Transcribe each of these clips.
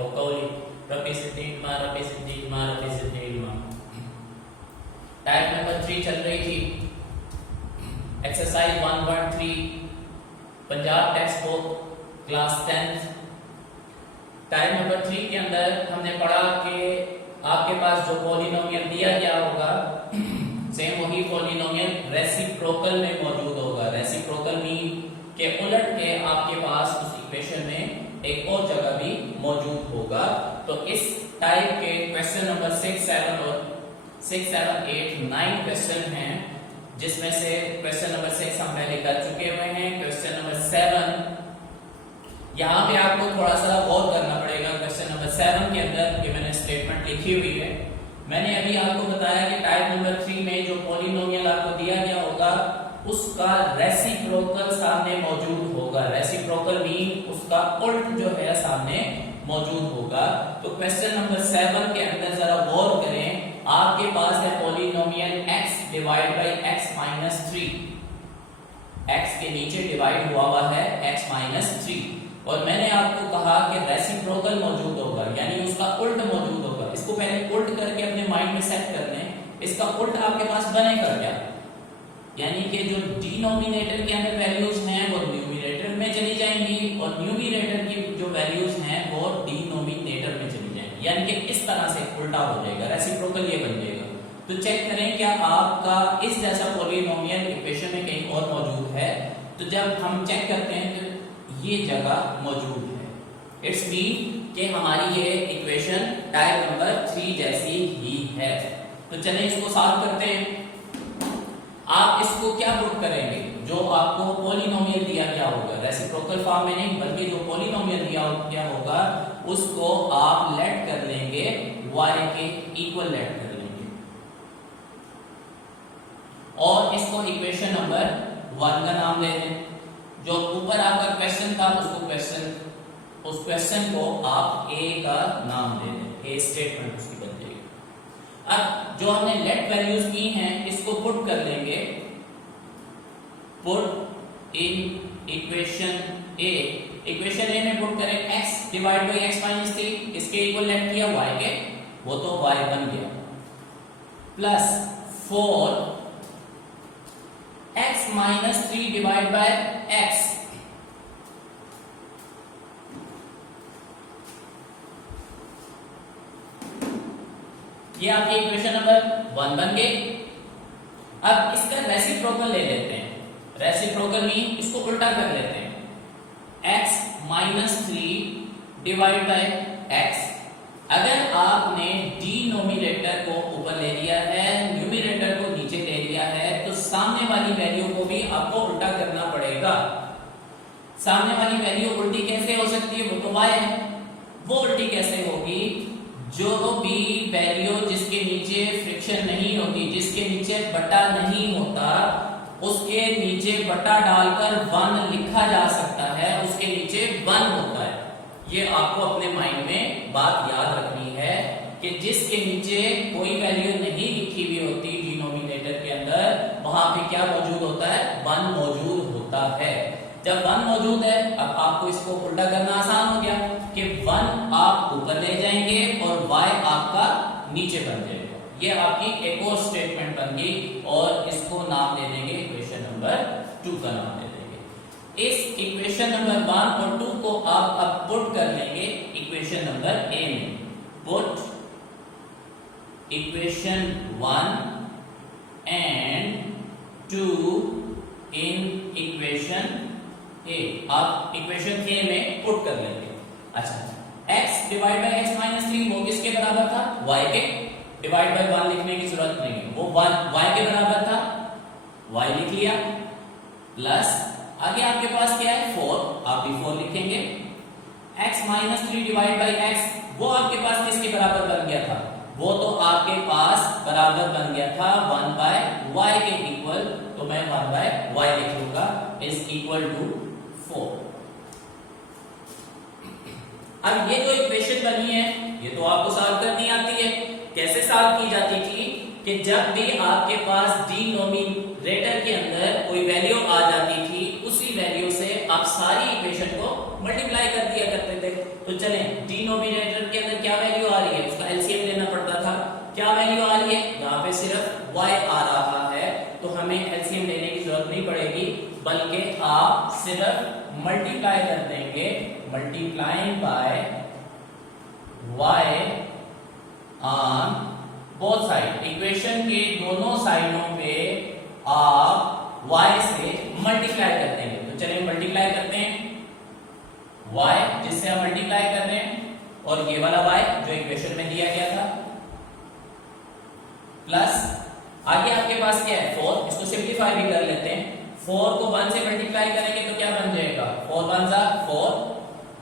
broccoli, rapacity ma. Type number 3 चल रही थी, exercise 1.3 Punjab text book class 10th। Type number 3 के अंदर हमने पढ़ा कि आपके पास जो पॉलिनोमियल दिया गया होगा सेम वही पॉलिनोमियल रेसिप्रोकल में मौजूद होगा। रेसिप्रोकल मीन के उलट के आपके पास उस इक्वेशन में एक और जगह भी मौजूद होगा। तो इस टाइप के क्वेश्चन नंबर 6, 7, 8, 9 क्वेश्चन हैं, जिसमें से क्वेश्चन नंबर 6 हम पहले कर चुके हुए हैं। क्वेश्चन नंबर 7 यहाँ पे आपको थोड़ा सा गौर करना पड़ेगा। क्वेश्चन नंबर 7 के अंदर ये मैंने स्टेटमेंट लिखी हुई है। मैंने अभी आपको बताया कि टाइप नंबर 3 में जो पॉलिनोमियल आपको दिया गया होगा उसका रेसिप्रोकल सामने मौजूद होगा। रेसिप्रोकल मीन उसका उल्ट जो है सामने मौजूद होगा। तो क्वेश्चन नंबर 7 के अंदर जरा गौर करें। आपके पास है polynomial x divide by x minus 3, x के नीचे डिवाइड हुआ है x माइनस 3, और मैंने आपको कहा कि रेसिप्रोकल मौजूद होगा, यानी उसका उल्ट मौजूद होगा। इसको पहले उल्ट करके अपने माइंड में सेट कर लें। इसका उल्ट आपके पास बनेगा क्या, यानी कि जो डिनोमिनेटर के अंदर वैल्यूज हैं वो न्यूमरेटर में चली जाएंगी और न्यूमरेटर की जो वैल्यूज हैं वो डिनोमिनेटर में चली जाएंगी, यानी कि इस तरह से उल्टा हो जाएगा। रेसिप्रोकल ये बन जाएगा। तो चेक करें क्या आपका इस जैसा पॉलिनोमियल इक्वेशन में कहीं और मौजूद है। तो जब हम चेक करते हैं तो ये जगह मौजूद है। इट्स मीन कि हमारी ये इक्वेशन टाइप नंबर 3 जैसी ही है। तो चलें इसको सॉल्व करते हैं। आप इसको क्या पुट करेंगे, जो आपको पॉलिनोमियल दिया गया होगा, रेसिप्रोकल फॉर्म में नहीं बल्कि जो पॉलिनोमियल दिया गया होगा उसको आप लेट कर लेंगे y के इक्वल लेट कर लेंगे, और इसको इक्वेशन नंबर 1 का नाम दे दें। जो ऊपर आपका क्वेश्चन था उस क्वेश्चन को आप a का नाम दे दें, a स्टेटमेंट उसकी बन जाएगी। अब जो हमने लेट वैल्यूज की हैं इसको पुट कर लेंगे, put in equation a। Equation a में पुट करें x divide by x minus 3, इसके इक्वल लेट किया y के, वो तो y बन गया, plus 4 x minus 3 divide by x, ये आपकी इक्वेशन नंबर 1 बन गई। अब इसका रेसिप्रोकल ले लेते हैं। रेसिप्रोकल मीन इसको उल्टा कर लेते हैं, x minus 3 divide by x। अगर आपने डिनोमिनेटर को ऊपर ले लिया है, न्यूमरेटर को नीचे ले लिया है, तो सामने वाली वैल्यू को भी आपको उल्टा करना पड़ेगा। सामने वाली वैल्यू उल्टी कैसे हो सकती है, वो तो y है। वो उल्टी कैसे होगी, जो भी वैल्यू जिसके नीचे फ्रिक्शन नहीं होती, जिसके नीचे बटा नहीं होता, उसके नीचे बटा डालकर 1 लिखा जा सकता है, उसके नीचे 1 होता है। ये आपको अपने माइंड में बात याद रखनी है कि जिसके नीचे कोई वैल्यू नहीं लिखी हुई होती डिनोमिनेटर के अंदर, वहां पे क्या मौजूद होता है, 1 मौजूद होता है। जब 1 मौजूद है, अब आपको इसको उल्टा करना आसान हो गया कि 1 आप ऊपर ले जाएंगे और y आपका नीचे बन जाएगा। ये आपकी एक और स्टेटमेंट बन गई, और इसको नाम दे देंगे इक्वेशन नंबर 2 का नाम दे देंगे। इस इक्वेशन नंबर 1 और 2 को आप अब पुट कर लेंगे इक्वेशन नंबर a में। Put equation 1 and 2 in equation a। आप इक्वेशन a में पुट कर लेंगे। अच्छा, x divide by x minus 3 वो किसके बराबर था, y के। डिवाइड बाय 1 लिखने की जरूरत नहीं है, वो 1 y के बराबर था, y लिख लिया, प्लस आगे आपके पास क्या है 4, आप भी 4 लिखेंगे। x minus 3 divide by x, वो आपके पास किसके बराबर बन गया था, वो तो आपके पास बराबर बन गया था 1 बाय y के इक्वल, तो मैं 1 बाय y लिख लूंगा, इज इक्वल टू 4। अब ये जो इक्वेशन बनी है ये तो आपको सॉल्व करनी आती है। कैसे सॉल्व की जाती थी कि जब भी आपके पास डिनोमिनेटर के अंदर कोई वैल्यू आ जाती थी, उसी वैल्यू से आप सारी इक्वेशन को मल्टीप्लाई कर दिया करते थे। तो चलें डिनोमिनेटर के अंदर क्या वैल्यू आ रही है, उसका एलसीएम लेना पड़ता था। क्या वैल्यू आ रही है, यहाँ पे सिर्फ y आ रहा है, तो हमें एलसीएम लेने की जरूरत नहीं पड़ेगी, बल्कि आप सिर्फ मल्टीप्लाई कर देंगे, multiplying by y on both side. Equation के दोनों साइडों पे आप y से मल्टीप्लाई कर देंगे। तो चलिए मल्टीप्लाई करते हैं y जिससे हम मल्टीप्लाई कर रहे हैं, और ये वाला y जो इक्वेशन में दिया गया था, प्लस आगे आपके पास क्या है 4, इसको सिंप्लीफाई भी कर लेते हैं। 4 को 1 से मल्टीप्लाई करेंगे तो क्या बन जाएगा, 4 1 जा 4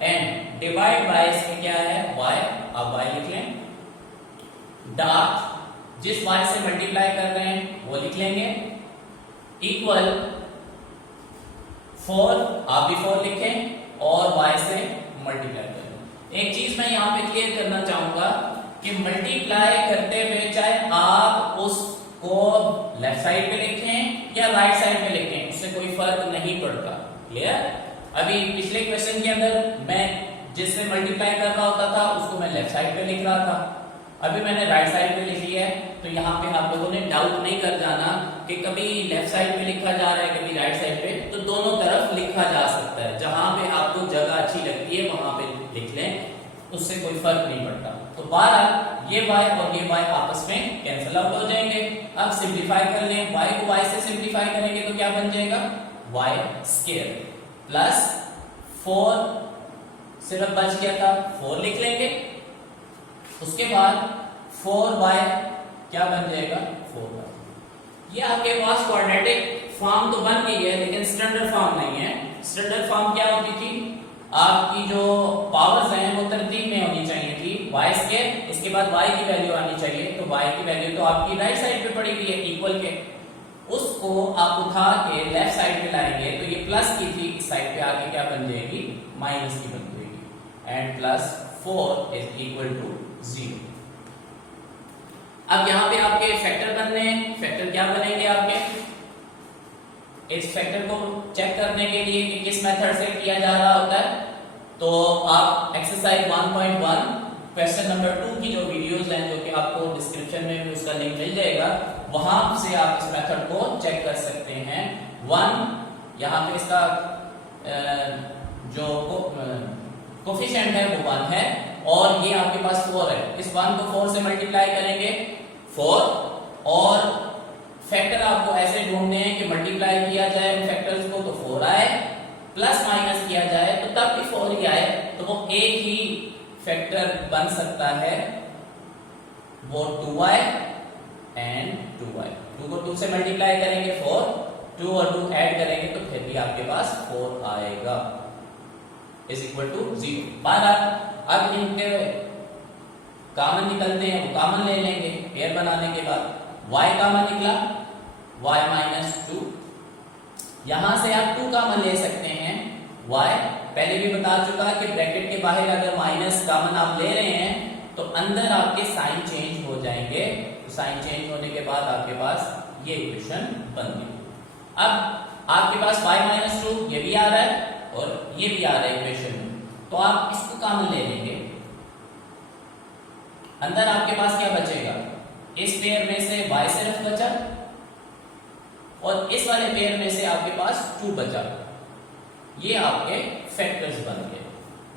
एंड डिवाइड बाय इसमें क्या है y, अब y लिख लें, डॉट जिस y से मल्टीप्लाई कर रहे हैं वो लिख लेंगे, इक्वल 4, आप भी 4 लिखें और y से मल्टीप्लाई करें। एक चीज मैं यहाँ पे क्लियर करना चाहूंगा कि मल्टीप्लाई करते हुए चाहे आप उसको लेफ्ट साइड पे लिखें या राइट साइड पे लिखें, उससे कोई फर्क नहीं पड़ता। क्लियर? अभी पिछले क्वेश्चन के अंदर मैं जिससे मल्टीप्लाई कर रहा होता था उसको मैं लेफ्ट साइड पे लिख रहा था, अभी मैंने राइट साइड पे लिख लिया है। तो यहाँ पे आप लोगों ने डाउट नहीं कर जाना कि कभी लेफ्ट साइड पे लिखा जा रहा है कभी राइट साइड पे, तो दोनों तरफ लिखा जा सकता है। जहां पे आपको जगह अच्छी लगती है वहां पे लिख लें, उससे कोई फर्क नहीं पड़ता। तो 12 ये y और ये y आपस में कैंसिल आउट हो जाएंगे। अब सिंप्लीफाई कर लें, y को y से सिंप्लीफाई करेंगे तो क्या बन जाएगा, y स्क्वायर प्लस 4 सिर्फ बच गया था 4 लिख लेंगे, उसके बाद 4y क्या बन जाएगा 4y। ये आपके पास क्वाड्रेटिक फॉर्म तो बन गई है लेकिन स्टैंडर्ड फॉर्म नहीं है। स्टैंडर्ड फॉर्म क्या होती थी, आपकी जो पावर्स हैं वो तरतीब में होनी चाहिए थी, y स्क्वायर इसके बाद y की वैल्यू आनी चाहिए, तो y की वैल्यू तो आपकी राइट साइड पे पड़ी हुई है इक्वल के, उसको आप उठा के लेफ्ट साइड पे लाएंगे तो ये प्लस की थी, इस साइड पे आके क्या बन जाएगी माइनस की बन जाएगी, and plus 4 is equal to 0। अब यहाँ पे आपके फैक्टर बन रहे हैं, फैक्टर क्या बनेंगे आपके, इस फैक्टर को चेक करने के लिए कि किस मेथड से किया जा रहा होता है, तो आप एक्सरसाइज 1.1 क्वेश्चन नंबर 2 की जो वीडियोस हैं जो कि आपको डिस्क्रिप्शन में भी उसका लिंक मिल जाएगा, वहां से आप इस मेथड को चेक कर सकते हैं। 1 यहाँ पे इसका जो कोफिशिएंट है वो 1 है और ये आपके पास 4 है, इस 1 को 4 से मल्टीप्लाई करेंगे 4, और फैक्टर आपको ऐसे ढूंढने हैं कि मल्टीप्लाई किया जाए उन फैक्टर्स को तो 4 आए, प्लस माइनस किया जाए तो तब भी 4 ही आए, तो वो एक ही फैक्टर बन सकता है, वो 2y एंड 2y। 2 को 2 से मल्टीप्लाई करेंगे 4, 2 और 2 ऐड करेंगे तो फिर भी आपके पास 4 आएगा, इज इक्वल टू 0। अब इनके कॉमन निकलते हैं, वो कॉमन ले लेंगे पेयर बनाने के बाद, y कॉमन निकला y माइनस 2, यहां से आप 2 कॉमन ले सकते हैं, y पहले भी बता चुका कि ब्रैकेट के बाहर अगर माइनस कॉमन आप ले रहे हैं तो अंदर आपके साइन चेंज हो जाएंगे, तो साइन चेंज होने के बाद आपके पास ये इक्वेशन बन गई। अब आपके पास y माइनस 2 ये भी आ रहा है और ये भी आ रहा है इक्वेशन में, तो आप इसको कॉमन ले लेंगे, अंदर आपके पास क्या बचेगा, इस पेयर में से y सिर्फ बचा और इस वाले पेयर में से आपके पास 2 बचा, ये आपके फैक्टर्स बन गए,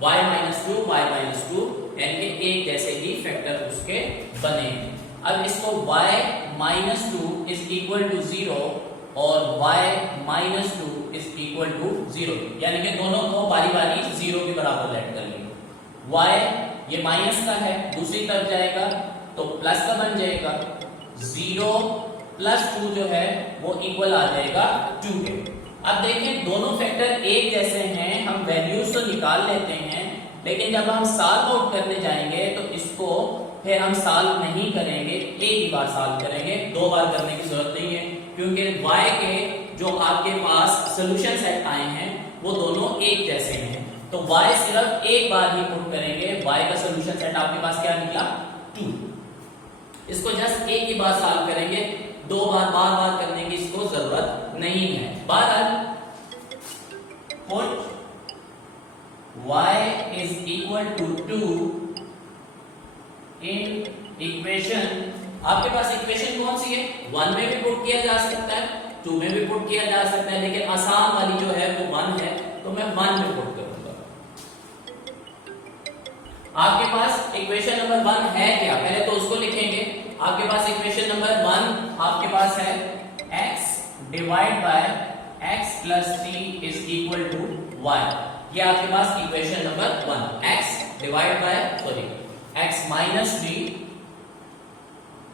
y माइनस 2 y माइनस 2 यानी कि एक जैसे ही फैक्टर उसके बने। अब इसको y minus 2 is equal to 0 और y minus 2 is equal to 0, यानी कि दोनों को बारी बारी 0 के बराबर लेट कर लेंगे। y ये माइनस का है, दूसरी तरफ जाएगा तो प्लस का बन जाएगा, 0 प्लस 2 जो है वो इक्वल आ जाएगा 2 के। अब देखें दोनों फैक्टर एक जैसे हैं, हम वैल्यूज तो निकाल लेते हैं, लेकिन जब हम सॉल्व आउट करने जाएंगे तो इसको फिर हम सॉल्व नहीं करेंगे, एक ही बार सॉल्व करेंगे, 2 बार करने की जरूरत नहीं है, क्योंकि y के जो आपके पास सोल्यूशन सेट आए हैं वो दोनों एक जैसे हैं, तो y सिर्फ एक बार ही पुट करेंगे, y का सोल्यूशन सेट आपके पास क्या निकला 2, इसको जस्ट एक ही बार सॉल्व करेंगे, 2 बार बार बार करने की इसको जरूरत नहीं है। बहरहाल put y is equal to 2 in equation, आपके पास इक्वेशन कौन सी है, 1 में भी पुट किया जा सकता है, 2 में भी पुट किया जा सकता है, लेकिन आसान वाली जो है वो 1 है, तो मैं 1 में पुट करूंगा। आपके पास इक्वेशन नंबर 1 है क्या, पहले तो उसको लिखेंगे। आपके पास इक्वेशन नंबर 1 आपके पास है x divide by x plus 3 is equal to y। ये आपके पास equation number 1, x divide by x minus 3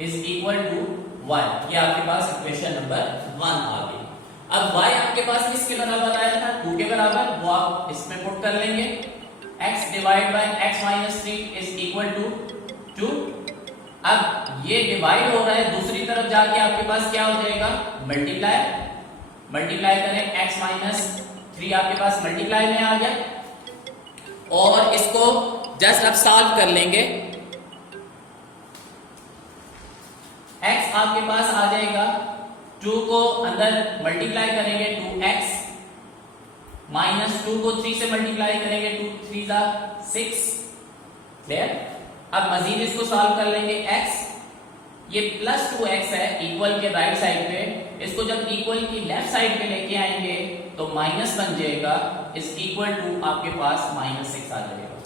is equal to y। ये आपके पास इक्वेशन नंबर 1 आ गई। अब y आपके पास किसके बराबर आया था, 2 के बराबर, वो आप इसमें पुट कर लेंगे। x divide by x minus 3 is equal to 2। अब ये डिवाइड हो रहा है, दूसरी तरफ जाके आपके पास क्या हो जाएगा, मल्टीप्लाई करें, x माइनस 3 आपके पास मल्टीप्लाई में आ गया, और इसको जस्ट अब सॉल्व कर लेंगे। x आपके पास आ जाएगा, 2 को अंदर मल्टीप्लाई करेंगे 2x, माइनस 2 को 3 से मल्टीप्लाई करेंगे 2 3 जा 6। क्लियर। अब मजीद इसको सॉल्व कर लेंगे। x ये प्लस 2x है इक्वल के राइट साइड पे, इसको जब इक्वल की लेफ्ट साइड पे लेके आएंगे तो माइनस बन जाएगा, इज इक्वल टू आपके पास माइनस 6 आ जाएगा।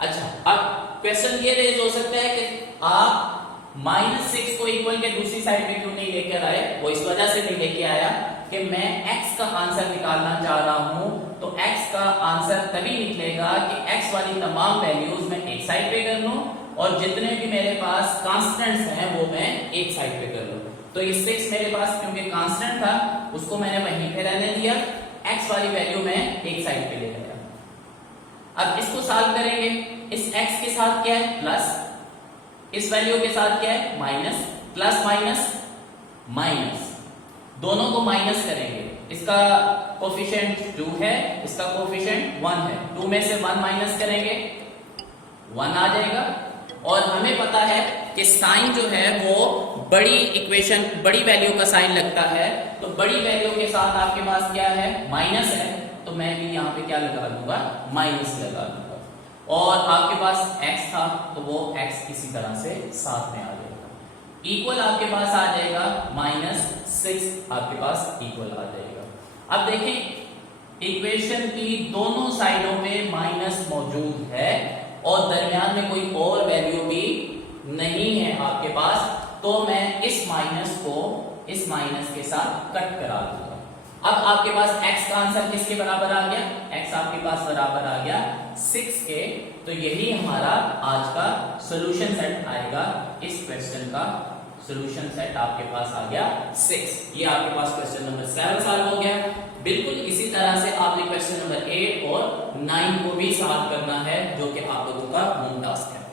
अच्छा, अब क्वेश्चन ये रेज हो सकता है कि आप माइनस 6 को इक्वल के दूसरी साइड पे क्यों नहीं लेकर आए। वो इस वजह से नहीं लेके आया कि मैं x का आंसर निकालना चाह रहा हूं, तो x का आंसर तभी निकलेगा कि x वाली तमाम वैल्यूज मैं एक साइड पे कर लूं और जितने भी मेरे पास कांस्टेंट्स हैं वो मैं एक साइड पे कर लूं। तो ये 6 मेरे पास क्योंकि कांस्टेंट था उसको मैंने वहीं पे रहने दिया, x वाली वैल्यू मैं एक साइड पे ले आया। अब इसको सॉल्व करेंगे, इस x के साथ क्या है प्लस, इस वैल्यू के साथ क्या है माइनस, प्लस माइनस माइनस, दोनों को माइनस करेंगे। इसका कोफिशिएंट 2 है, इसका कोफिशिएंट 1 है, 2 में से 1 माइनस करेंगे 1 आ जाएगा। और हमें पता है कि साइन जो है वो बड़ी इक्वेशन, बड़ी वैल्यू का साइन लगता है, तो बड़ी वैल्यू के साथ आपके पास क्या है माइनस है, तो मैं भी यहाँ पे क्या लगा दूंगा माइनस लगा दूंगा। और आपके पास x था तो वो x इसी तरह से साथ में आ जाएगा, इक्वल आपके पास आ जाएगा -6 आपके पास इक्वल आ जाएगा। अब देखें इक्वेशन की दोनों साइडों पे माइनस मौजूद है और दरमियान में कोई और वैल्यू भी नहीं है आपके पास, तो मैं इस माइनस को इस माइनस के साथ कट करा दूंगा। अब आपके पास x का आंसर किसके बराबर आ गया, x आपके पास बराबर आ गया 6 के। तो यही हमारा आज का सॉल्यूशन सेट आएगा, इस क्वेश्चन का सॉल्यूशन सेट आपके पास आ गया 6। ये आपके पास क्वेश्चन नंबर 7 सॉल्व हो गया। बिल्कुल इसी तरह से आपने क्वेश्चन नंबर 8 और 9 को भी सॉल्व करना है, जो कि आप लोगों का होम टास्क है।